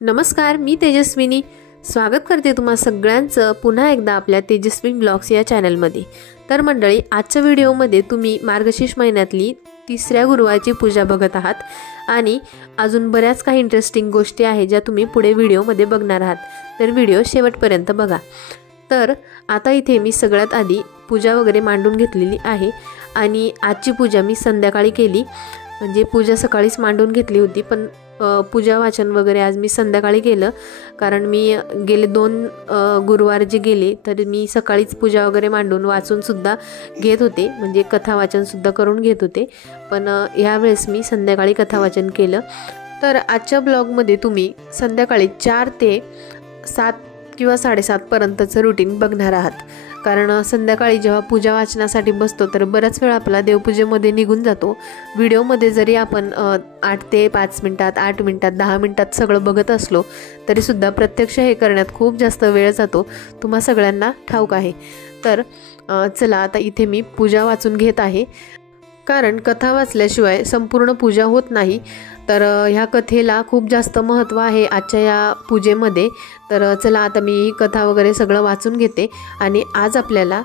नमस्कार, मी तेजस्विनी स्वागत करते तुम्हा सगळ्यांचं पुन्हा एकदा आपल्या तेजस्वी ब्लॉग्स या चॅनलमध्ये। तर मंडळी, आजच्या व्हिडिओमध्ये तुम्ही मार्गशीर्ष महिन्यातली तिसऱ्या गुरुवारची पूजा बघत आहात आणि अजून बऱ्याच काही इंटरेस्टिंग गोष्टी आहेत ज्या तुम्ही पुढे व्हिडिओमध्ये बघणार आहात। तर व्हिडिओ शेवटपर्यंत बघा। तर आता इथे मी सगळ्यात आधी पूजा वगैरे मांडून घेतलेली आहे आणि आजची पूजा मी संध्याकाळी केली, म्हणजे पूजा सकाळीच मांडून घेतली होती, पण पूजा वाचन वगैरे आज मी संध्याकाळी केलं, कारण मी गेले 2 गुरुवार जे गेले तर मी सकाळीच पूजा वगैरे मांडून वाचून सुद्धा घेत होते, म्हणजे कथा वाचन सुद्धा करून घेत होते, पण यावेळेस मी संध्याकाळी कथा वाचन केलं। तर आजच्या ब्लॉगमध्ये तुम्ही संध्याकाळी 4 ते 7 किंवा 7:30 पर्यंतचं रुटीन बघणार आहात, कारण संध्याकाळी जेव्हा पूजा वाचनासाठी बसतो तर बराच वेळ आपला देवपूजेमध्ये निघून जातो। व्हिडिओमध्ये जरी आपण 8 ते 5 मिनिटात, 8 मिनिटात, 10 मिनिटात सगळं बघत असलो तरी सुद्धा प्रत्यक्ष हे करण्यात खूप जास्त वेळ जातो, तुम्हा सगळ्यांना ठाऊक आहे। तर चला आता इथे मी पूजा वाचून घेत आहे, कारण कथा वाचल्याशिवाय संपूर्ण पूजा होत नाही। तर ह्या कथेला खूप जास्त महत्त्व आहे आजच्या या पूजेमध्ये। तर चला आता मी ही कथा वगैरे सगळं वाचून घेते आणि आज आपल्याला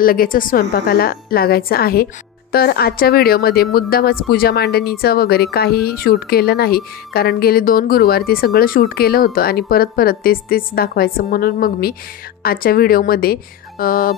लगेच स्वयंपाकाला लागायचं आहे। तर आजच्या व्हिडिओमध्ये मुद्दामच पूजा मांडणीचं वगैरे काही शूट केलं नाही, कारण गेले 2 गुरुवार ते सगळं शूट केलं होतं आणि परत तेच दाखवायचं, म्हणून मग मी आजच्या व्हिडिओमध्ये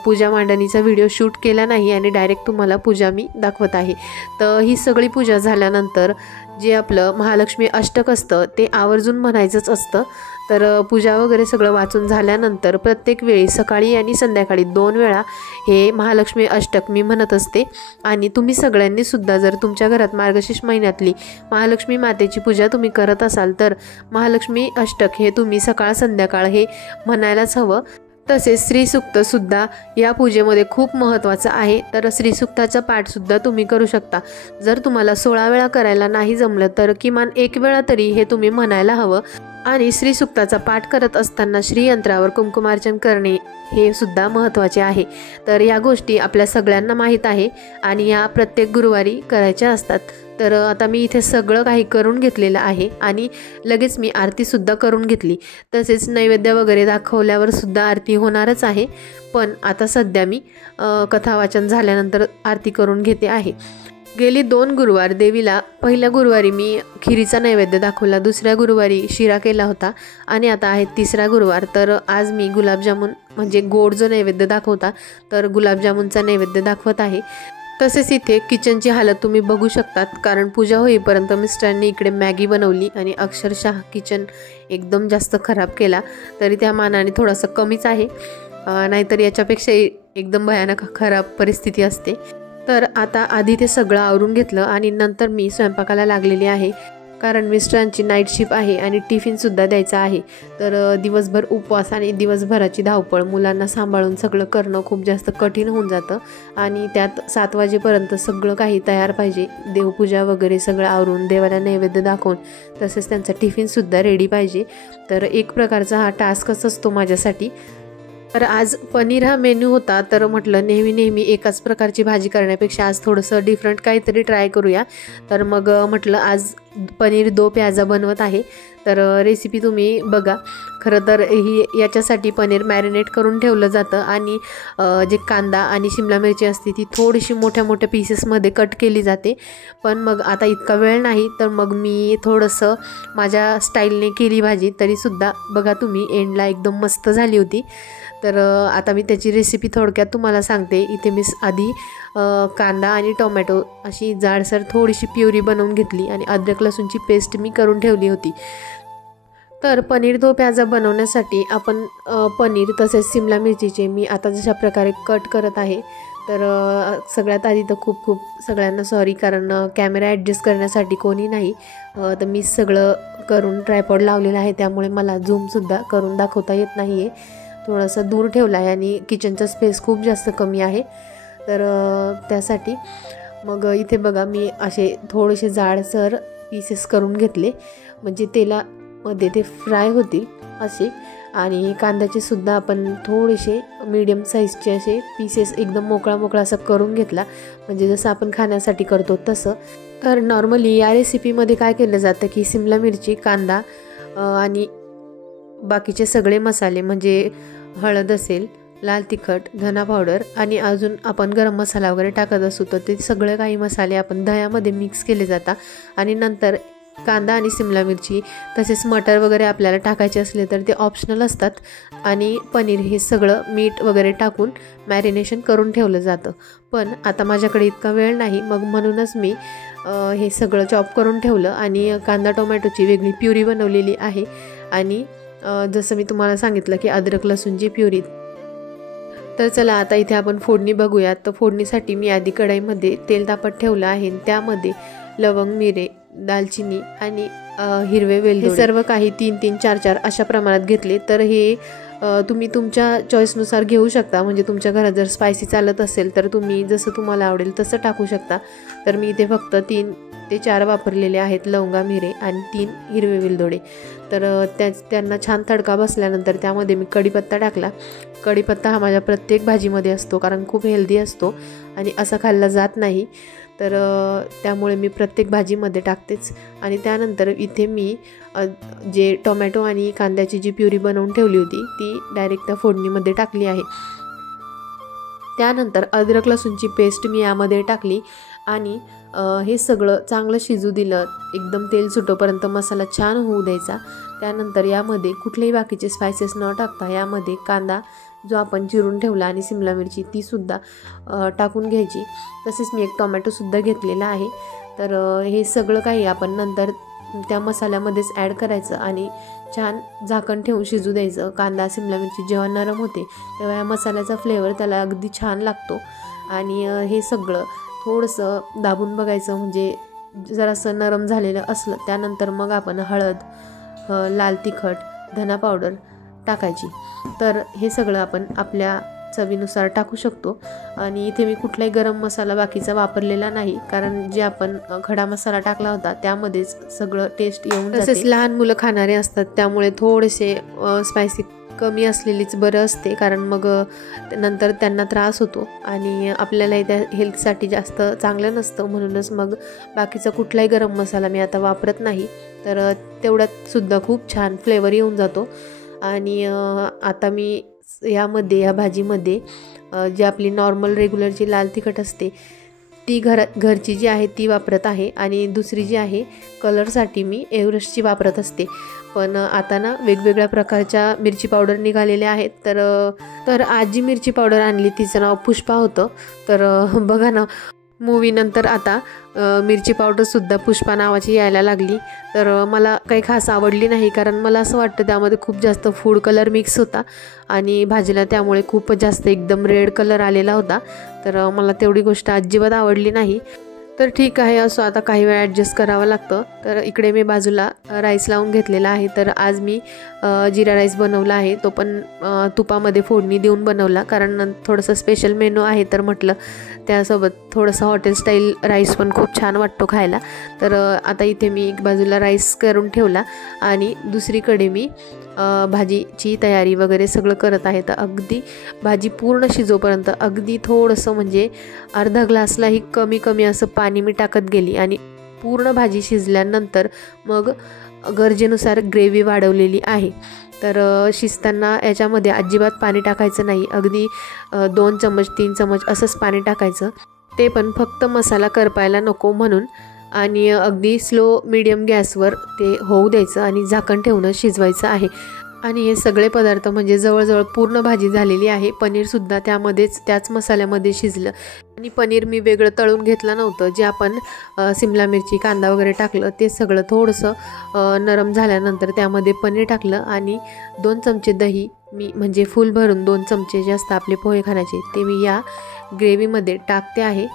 पूजा मांडणीचा व्हिडिओ शूट केला नाही आणि डायरेक्ट तुम्हाला पूजा मी दाखवत आहे। तर ही सगळी पूजा झाल्यानंतर जे आपलं महालक्ष्मी अष्टक असतं ते आवर्जून म्हणायचंच असतं। तर पूजा वगैरे सगळं वाचून झाल्यानंतर प्रत्येक वेळी सकाळी आणि संध्याकाळी 2 वेळा हे महालक्ष्मी अष्टक मी म्हणत असते। आणि तुम्ही सगळ्यांनी सुद्धा जर तुमच्या घरात मार्गशीर्ष महिन्यातली महालक्ष्मी मातेची पूजा तुम्ही करत असाल तर महालक्ष्मी अष्टक हे तुम्ही सकाळ संध्याकाळ हे म्हणायलाच हवं। तसेच श्रीसूक्त सुद्धा या पूजेमध्ये खूप महत्त्वाचं आहे, तर श्रीसूक्ताचा पाठ सुद्धा तुम्ही करू शकता। जर तुम्हाला 16 वेळा करायला नाही जमलं तर किमान 1 वेळा तरी हे तुम्ही म्हणायला हवं। आणि श्रीसूक्ताचा पाठ करत असताना श्रीयंत्रावर कुंकुमार्चन करणे हे सुद्धा महत्त्वाचे आहे। तर या गोष्टी आपल्या सगळ्यांना माहीत आहे आणि या प्रत्येक गुरुवारी करायच्या असतात। तर आता मी इथे सगळं काही करून घेतलेलं आहे आणि लगेच मी आरतीसुद्धा करून घेतली, तसेच नैवेद्य वगैरे दाखवल्यावर सुद्धा आरती होणारच आहे, पण आता सध्या मी कथा वाचन झाल्यानंतर आरती करून घेते आहे। गेली 2 गुरुवार देवीला पहिल्या गुरुवारी मी खिरीचा नैवेद्य दाखवला, दुसऱ्या गुरुवारी शिरा केला होता आणि आता आहे 3रा गुरुवार। तर आज मी गुलाबजामुन म्हणजे गोड जो नैवेद्य दाखवता तर गुलाबजामुनचा नैवेद्य दाखवत आहे। तसेच इथे किचनची हालत तुम्ही बघू शकतात, कारण पूजा होईपर्यंत मिस्टरांनी इकडे मॅगी बनवली आणि अक्षरशः किचन एकदम जास्त खराब केला, तरी त्या मानाने थोडंसं कमीच आहे, नाहीतर याच्यापेक्षा एकदम भयानक खराब परिस्थिती असते। तर आता आधी ते सगळं आवरून घेतलं आणि नंतर मी स्वयंपाकाला लागलेली आहे, कारण मिस्टरांची नाईट शिफ्ट आहे आणि टिफिनसुद्धा द्यायचा आहे। तर दिवसभर उपवास आणि दिवसभराची धावपळ मुलांना सांभाळून सगळं करणं खूप जास्त कठीण होऊन जातं आणि त्यात 7 वाजेपर्यंत सगळं काही तयार पाहिजे, देवपूजा वगैरे सगळं आवरून देवाला नैवेद्य दाखवून तसेच त्यांचा टिफिनसुद्धा रेडी पाहिजे। तर एक प्रकारचा हा टास्कच असतो माझ्यासाठी। तर आज पनीर हा मेन्यू होता, तर म्हटलं नेहमी एकाच प्रकारची भाजी करण्यापेक्षा आज थोडंसं डिफरंट काहीतरी ट्राय करूया। तर मग म्हटलं आज पनीर 2 प्याजा बनवत आहे, तर रेसिपी तुम्ही बघा। खरं तर ही याच्यासाठी पनीर मॅरिनेट करून ठेवलं जातं आणि जे कांदा आणि शिमला मिरची असते ती थोडीशी मोठ्या पीसेसमध्ये कट केली जाते, पण मग आता इतका वेळ नाही, तर मग मी थोडंसं माझ्या स्टाईलने केली भाजी, तरीसुद्धा बघा तुम्ही एंडला एकदम मस्त झाली होती। तर आता मी त्याची रेसिपी थोडक्यात तुम्हाला सांगते। इथे मी आधी कांदा आणि टोमॅटो अशी जाडसर थोडीशी प्युरी बनवून घेतली आणि अद्रक लसूणची पेस्ट मी करून ठेवली होती। तर पनीर 2 प्याजा बनवण्यासाठी आपण पनीर तसेच शिमला मिरचीचे मी आता जशा प्रकारे कट करत आहे। तर सगळ्यात आधी तर खूप सगळ्यांना सॉरी, कारण कॅमेरा ॲडजस्ट करण्यासाठी कोणी नाही, तर मी सगळं करून ट्रायपॉड लावलेला आहे, त्यामुळे मला झूमसुद्धा करून दाखवता येत नाही आहे, थोडासा दूर ठेवला आहे आणि किचनचा स्पेस खूप जास्त कमी आहे। तर त्यासाठी मग इथे बघा मी असे थोडेसे जाडसर पीसेस करून घेतले, म्हणजे तेलामध्ये ते फ्राय होतील असे। आणि कांद्याचे सुद्धा आपण थोडेसे मीडियम साईजचे असे पीसेस एकदम मोकळा असं करून घेतला, म्हणजे जसं आपण खाण्यासाठी करतो तसं। तर नॉर्मली या रेसिपीमध्ये काय केलं जातं की शिमला मिरची, कांदा आणि बाकीचे सगळे मसाले म्हणजे हळद असेल, लाल तिखट, धना पावडर आणि अजून आपण गरम मसाला वगैरे टाकत असू तर ते सगळे काही मसाले आपण दह्यामध्ये मिक्स केले जातात. आणि नंतर कांदा आणि सिमला मिरची तसेच मटर वगैरे आपल्याला टाकायचे असले तर ते ऑप्शनल असतात. आणि पनीर हे सगळं मीठ वगैरे टाकून मॅरिनेशन करून ठेवलं जातं. पण आता माझ्याकडे इतका वेळ नाही, मग म्हणूनच मी हे सगळं चॉप करून ठेवलं आणि कांदा टोमॅटोची वेगळी प्युरी बनवलेली आहे. आणि जसं मी तुम्हाला सांगितलं की अद्रक लसूणची प्युरी. तर चला आता इथे आपण फोडणी बघूयात. तर फोडणीसाठी मी आधी कढईमध्ये तेल तापत ठेवलं आहे. त्यामध्ये लवंग, मिरे, दालचिनी आणि हिरवे वेलदोडे सर्व काही 3-3, 4-4 अशा प्रमाणात घेतले. तर हे तुम्ही तुमच्या चॉईसनुसार घेऊ शकता. म्हणजे तुमच्या घरात जर स्पायसी चालत असेल तर तुम्ही जसं तुम्हाला आवडेल तसं टाकू शकता. तर मी इथे फक्त 3 ते 4 वापरलेले आहेत लवंगा, मिरे आणि 3 हिरवे वेलदोडे. तर त्यांना छान तडका बसल्यानंतर त्यामध्ये मी कढीपत्ता टाकला. कढीपत्ता हा माझ्या प्रत्येक भाजीमध्ये असतो कारण खूप हेल्दी असतो आणि असा खाल्ला जात नाही. तर त्यामुळे मी प्रत्येक भाजीमध्ये टाकतेच. आणि त्यानंतर इथे मी जे टोमॅटो आणि कांद्याची जी प्युरी बनवून ठेवली होती ती डायरेक्ट त्या फोडणीमध्ये टाकली आहे. त्यानंतर अद्रक लसूणची पेस्ट मी यामध्ये टाकली आणि हे सगळं चांगलं शिजू दिलं. एकदम तेल सुटोपर्यंत मसाला छान होऊ द्यायचा. त्यानंतर यामध्ये कुठलेही बाकीचे स्पायसेस न टाकता यामध्ये कांदा जो आपण चिरून ठेवला आणि सिमला मिरची तीसुद्धा टाकून घ्यायची. तसेच मी एक टोमॅटोसुद्धा घेतलेला आहे. तर हे सगळं काही आपण नंतर त्या मसाल्यामध्येच ॲड करायचं आणि छान झाकण ठेवून शिजू द्यायचं. कांदा सिमला मिरची जेव्हा नरम होते तेव्हा या मसाल्याचा फ्लेवर त्याला अगदी छान लागतो. आणि हे सगळं थोडंसं दाबून बघायचं, म्हणजे जरासं नरम झालेलं असलं त्यानंतर मग आपण हळद, लाल तिखट, धना पावडर टाकायची. तर हे सगळं आपण आपल्या चवीनुसार टाकू शकतो. आणि इथे मी कुठलाही गरम मसाला बाकीचा वापरलेला नाही कारण जे आपण खडा मसाला टाकला होता त्यामध्येच सगळं टेस्ट येऊन जाते. तसेच लहान मुलं खाणारे असतात त्यामुळे थोडेसे स्पायसी कमी असलेलीच बरं असते कारण मग नंतर त्यांना त्रास होतो आणि आपल्यालाही त्या हेल्थसाठी जास्त चांगलं नसतं. म्हणूनच मग बाकीचा कुठलाही गरम मसाला मी आता वापरत नाही. तर तेवढ्यात सुद्धा खूप छान फ्लेवर येऊन जातो. आणि आता मी या भाजीमध्ये जी आपली नॉर्मल रेग्युलरची लाल तिखट असते ती घरची जी आहे ती वापरत आहे. आणि दुसरी जी आहे कलरसाठी मी एव्हरेस्टची वापरत असते. पण आता ना वेगवेगळ्या प्रकारच्या मिरची पावडर निघालेल्या आहेत. तर आज जी मिरची पावडर आणली तिचं नाव पुष्पा होतं. तर बघा ना, मूवीनंतर आता मिरची पावडरसुद्धा पुष्पा नावाची यायला लागली. तर मला काही खास आवडली नाही कारण मला असं वाटतं त्यामध्ये खूप जास्त फूड कलर मिक्स होता आणि भाजीला त्यामुळे खूप जास्त एकदम रेड कलर आलेला होता. तर मला तेवढी गोष्ट अजिबात आवडली नाही. तर ठीक आहे, असो आता काही वेळ ॲडजस्ट करावं लागतं. तर इकडे मी बाजूला राईस लावून घेतलेला आहे. तर आज मी जिरा राईस बनवला आहे. तो पण तुपामध्ये फोडणी देऊन बनवला कारण थोडंसं स्पेशल मेनू आहे. तर म्हटलं त्यासोबत थोडंसं हॉटेल स्टाईल राईस पण खूप छान वाटतो खायला. तर आता इथे मी एक बाजूला राईस करून ठेवला आणि दुसरीकडे मी भाजीची तयारी वगैरे सगळं करत आहे. तर अगदी भाजी पूर्ण शिजोपर्यंत अगदी थोडंसं म्हणजे अर्धा ग्लासलाही कमी असं पाणी मी टाकत गेली. आणि पूर्ण भाजी शिजल्यानंतर मग गरजेनुसार ग्रेव्ही वाढवलेली आहे. तर शिजताना याच्यामध्ये अजिबात पाणी टाकायचं नाही. अगदी 2 चम्मच 3 चम्मच असंच पाणी टाकायचं. ते पण फक्त मसाला करपायला नको म्हणून. आणि अगदी स्लो मीडियम गॅसवर ते होऊ द्यायचं आणि झाकण ठेवून शिजवायचं आहे. आणि हे सगळे पदार्थ म्हणजे जवळजवळ पूर्ण भाजी झालेली आहे. पनीरसुद्धा त्याच मसाल्यामध्ये शिजलं. आणि पनीर मी वेगळं तळून घेतलं नव्हतं. जे आपण सिमला मिरची, कांदा वगैरे टाकलं ते सगळं थोडंसं नरम झाल्यानंतर त्यामध्ये पनीर टाकलं आणि 2 चमचे दही मी म्हणजे फुल भरून 2 चमचे जे असतात आपले पोहे खाण्याचे ते मी या ग्रेव्हीमध्ये टाकते आहे.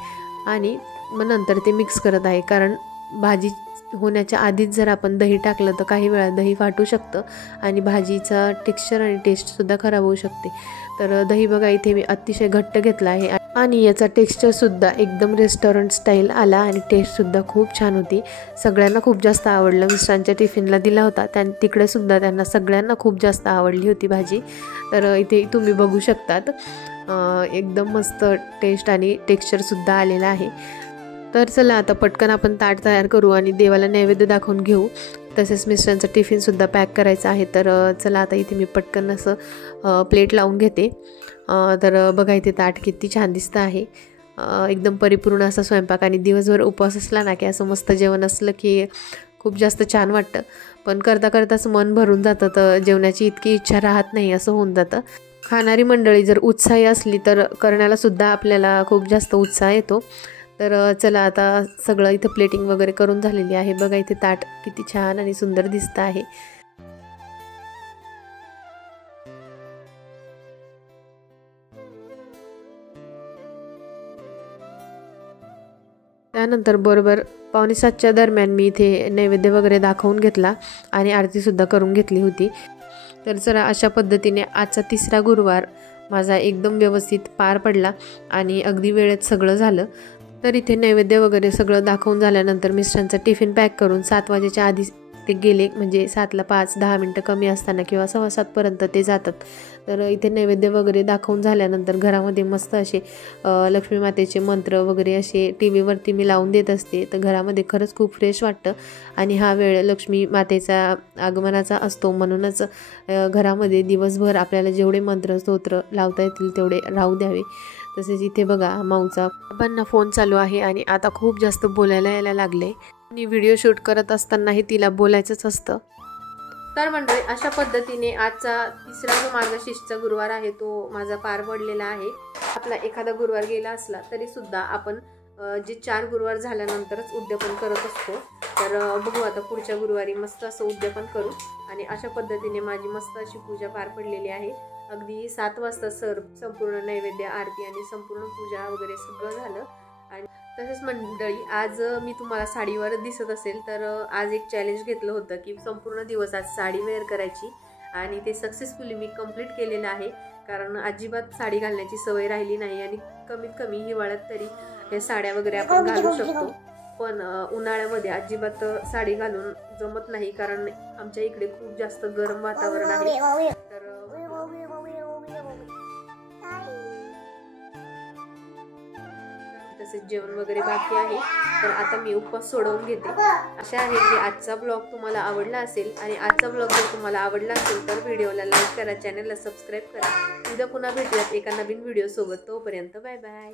आणि मग नंतर ते मिक्स करत आहे कारण भाजी होण्याच्या आधीच जर आपण दही टाकलं तर काही वेळा दही फाटू शकतं आणि भाजीचा टेक्स्चर आणि टेस्टसुद्धा खराब होऊ शकते. तर दही बघा इथे मी अतिशय घट्ट घेतला आहे आणि याचा टेक्स्चरसुद्धा एकदम रेस्टॉरंट स्टाईल आला आणि टेस्टसुद्धा खूप छान होती. सगळ्यांना खूप जास्त आवडलं. मिस्टरांच्या टिफिनला दिला होता तिकडेसुद्धा त्यांना सगळ्यांना खूप जास्त आवडली होती भाजी. तर इथे तुम्ही बघू शकतात एकदम मस्त टेस्ट आणि टेक्स्चरसुद्धा आलेला आहे. तर चला आता पटकन आपण ताट तयार करू आणि देवाला नैवेद्य दाखवून घेऊ. तसेच मिस्टरांचं टिफिनसुद्धा पॅक करायचं आहे. तर चला आता इथे मी पटकन असं प्लेट लावून घेते. तर बघा इथे ताट किती छान दिसतं आहे. एकदम परिपूर्ण असा स्वयंपाक आणि दिवसभर उपवास असला ना की असं मस्त जेवण असलं की खूप जास्त छान वाटतं. पण करता करताच मन भरून जातं, तर जेवणाची इतकी इच्छा राहत नाही असं होऊन जातं. खाणारी मंडळी जर उत्साही असली तर करण्याला सुद्धा आपल्याला खूप जास्त उत्साह येतो. तर चला आता सगळं इथं प्लेटिंग वगैरे करून झालेली आहे. बघा इथे ताट किती छान आणि सुंदर दिसतं आहे. त्यानंतर बरोबर 6:45च्या दरम्यान मी इथे नैवेद्य वगैरे दाखवून घेतला आणि आरतीसुद्धा करून घेतली होती. तर चला अशा पद्धतीने आजचा 3रा गुरुवार माझा एकदम व्यवस्थित पार पडला आणि अगदी वेळेत सगळं झालं. तर इथे नैवेद्य वगैरे सगळं दाखवून झाल्यानंतर मिस्टरांचा टिफिन पॅक करून 7 वाजेच्या आधी ते गेले. म्हणजे 7ला 5-10 मिनटं कमी असताना किंवा 6:15पर्यंत ते जातात. तर इथे नैवेद्य वगैरे दाखवून झाल्यानंतर घरामध्ये मस्त असे लक्ष्मी मातेचे मंत्र वगैरे असे टी व्हीवरती मी लावून देत असते. तर घरामध्ये खरंच खूप फ्रेश वाटतं आणि हा वेळ लक्ष्मी मातेचा आगमनाचा असतो. म्हणूनच घरामध्ये दिवसभर आपल्याला जेवढे मंत्र स्तोत्र लावता येतील तेवढे राहू द्यावे. तसेच इथे बघा माऊचा बाबांना फोन चालू आहे आणि आता खूप जास्त बोलायला यायला लागले आणि व्हिडिओ शूट करत असतानाही तिला बोलायचंच असतं. तर मंडळी अशा पद्धतीने आजचा 3रा जो मार्गशीर्षचा गुरुवार आहे तो माझा पार पडलेला आहे. आपला एखादा गुरुवार गेला असला तरी सुद्धा आपण जे 4 गुरुवार झाल्यानंतरच उद्यापन करत असतो. तर बघू आता पुढच्या गुरुवारी मस्त असं उद्यापन करू. आणि अशा पद्धतीने माझी मस्त अशी पूजा पार पडलेली आहे. अगदी 7 वाजता संपूर्ण नैवेद्य आरती आणि संपूर्ण पूजा वगैरे सगळं झालं. आणि तसेच मंडळी आज मी तुम्हाला साडीवर दिसत असेल तर आज एक चॅलेंज घेतलं होतं की संपूर्ण दिवस आज साडी वेअर करायची आणि ते सक्सेसफुली मी कंप्लीट केलेलं आहे. कारण अजिबात साडी घालण्याची सवय राहिली नाही आणि कमीत कमी हिवाळ्यात तरी हे साड्या वगैरे आपण घालू शकतो. पण उन्हाळ्यामध्ये अजिबात साडी घालून जमत नाही कारण आमच्या इकडे खूप जास्त गरम वातावरण आहे. तर तसेच जेवण वगैरे बाकी आहे. तर आता मी उपवास सोडवून घेते. अशा आहे की आजचा ब्लॉग तुम्हाला आवडला असेल आणि आजचा ब्लॉग जर तुम्हाला आवडला असेल तर व्हिडिओला लाईक करा, चॅनलला सबस्क्राईब करा. उद्या पुन्हा भेटूयात एका नवीन व्हिडिओ सोबत. तोपर्यंत बाय बाय.